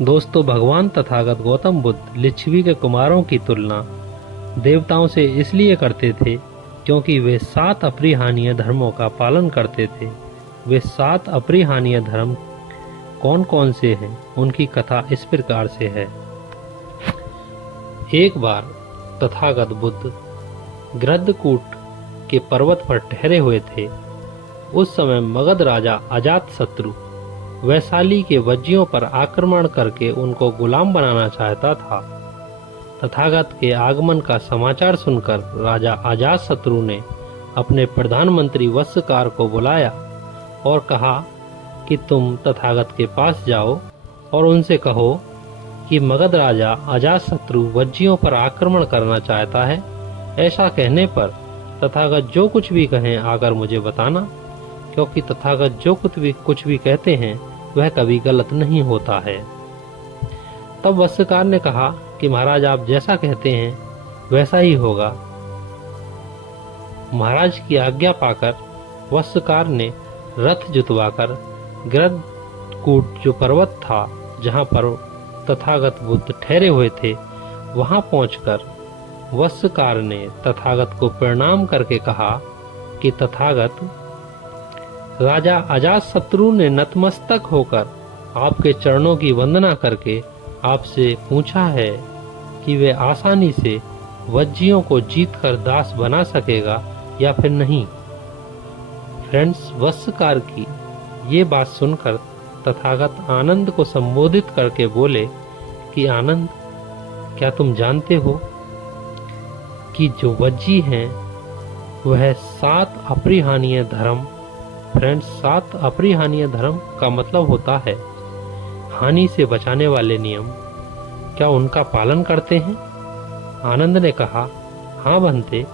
दोस्तों, भगवान तथागत गौतम बुद्ध लिच्छवी के कुमारों की तुलना देवताओं से इसलिए करते थे क्योंकि वे 7 अपरिहार्य धर्मों का पालन करते थे। वे 7 अपरिहार्य धर्म कौन कौन से हैं, उनकी कथा इस प्रकार से है। एक बार तथागत बुद्ध गृद्धकूट के पर्वत पर ठहरे हुए थे। उस समय मगध राजा अजातशत्रु वैशाली के वज्जियों पर आक्रमण करके उनको गुलाम बनाना चाहता था। तथागत के आगमन का समाचार सुनकर राजा अजातशत्रु ने अपने प्रधानमंत्री वत्सकार को बुलाया और कहा कि तुम तथागत के पास जाओ और उनसे कहो कि मगध राजा अजातशत्रु वज्जियों पर आक्रमण करना चाहता है। ऐसा कहने पर तथागत जो कुछ भी कहें आकर मुझे बताना, क्योंकि तथागत जो कुछ भी कहते हैं वह कभी गलत नहीं होता है। तब वत्सकार ने कहा कि महाराज, आप जैसा कहते हैं वैसा ही होगा। महाराज की आज्ञा पाकर वत्सकार ने रथ जुतवाकर गृद्धकूट जो पर्वत था जहां पर तथागत बुद्ध ठहरे हुए थे वहां पहुंचकर वत्सकार ने तथागत को प्रणाम करके कहा कि तथागत, राजा अजातशत्रु ने नतमस्तक होकर आपके चरणों की वंदना करके आपसे पूछा है कि वे आसानी से वज्जियों को जीतकर दास बना सकेगा या फिर नहीं। फ्रेंड्स, वत्सकार की ये बात सुनकर तथागत आनंद को संबोधित करके बोले कि आनंद, क्या तुम जानते हो कि जो वज्जी हैं वह 7 अपरिहार्य धर्म, फ्रेंड्स 7 अपरिहार्य धर्म का मतलब होता है हानि से बचाने वाले नियम, क्या उनका पालन करते हैं? आनंद ने कहा, हाँ बंते,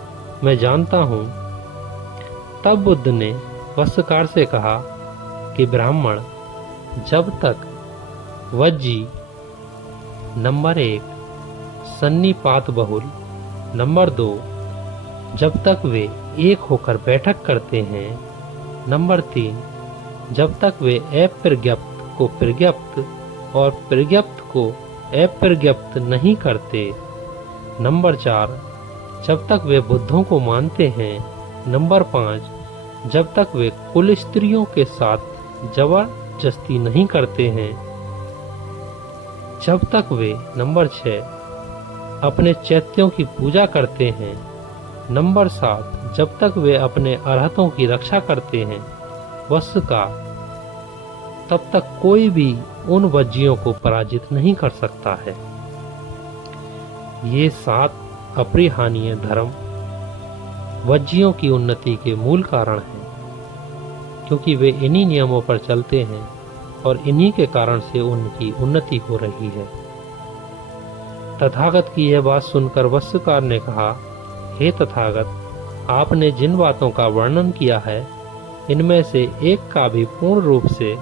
मैं जानता हूँ। तब बुद्ध ने वत्सकार से कहा कि ब्राह्मण, जब तक वज्जी नंबर 1 सन्निपात बहुल, नंबर 2 जब तक वे एक होकर बैठक करते हैं, नंबर 3 जब तक वे अप्रज्ञप्त को प्रज्ञप्त और प्रज्ञप्त को अप्रज्ञप्त नहीं करते, नंबर 4 जब तक वे बुद्धों को मानते हैं, नंबर 5 जब तक वे कुल स्त्रियों के साथ जबरदस्ती नहीं करते हैं, जब तक वे नंबर 6 अपने चैत्यों की पूजा करते हैं, नंबर 7 जब तक वे अपने अरहतों की रक्षा करते हैं। वत्सकार, तब तक कोई भी उन वज्जियों को पराजित नहीं कर सकता है। ये 7 अपरिहार्य धर्म वज्जियों की उन्नति के मूल कारण हैं, क्योंकि वे इन्हीं नियमों पर चलते हैं और इन्हीं के कारण से उनकी उन्नति हो रही है। तथागत की यह बात सुनकर वत्सकार ने कहा, हे तथागत, आपने जिन बातों का वर्णन किया है इनमें से एक का भी पूर्ण रूप से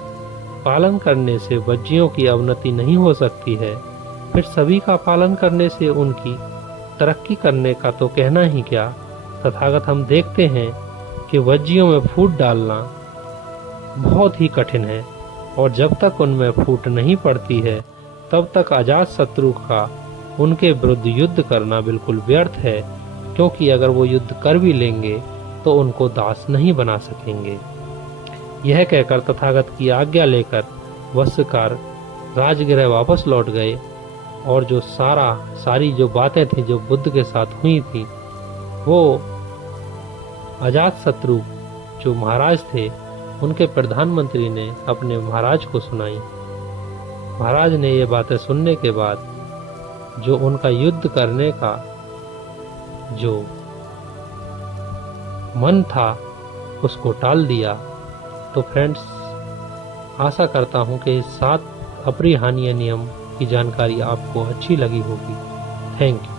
पालन करने से वज्जियों की अवनति नहीं हो सकती है, फिर सभी का पालन करने से उनकी तरक्की करने का तो कहना ही क्या। तथागत, हम देखते हैं कि वज्जियों में फूट डालना बहुत ही कठिन है और जब तक उनमें फूट नहीं पड़ती है तब तक अजातशत्रु का उनके विरुद्ध युद्ध करना बिल्कुल व्यर्थ है, क्योंकि अगर वो युद्ध कर भी लेंगे तो उनको दास नहीं बना सकेंगे। यह कहकर तथागत की आज्ञा लेकर वत्सकार राजगृह वापस लौट गए और जो सारी जो बातें थी जो बुद्ध के साथ हुई थी वो अजातशत्रु जो महाराज थे उनके प्रधानमंत्री ने अपने महाराज को सुनाई। महाराज ने ये बातें सुनने के बाद जो उनका युद्ध करने का जो मन था उसको टाल दिया। तो फ्रेंड्स, आशा करता हूँ कि इस 7 अपरिहार्य नियम की जानकारी आपको अच्छी लगी होगी। Thank you.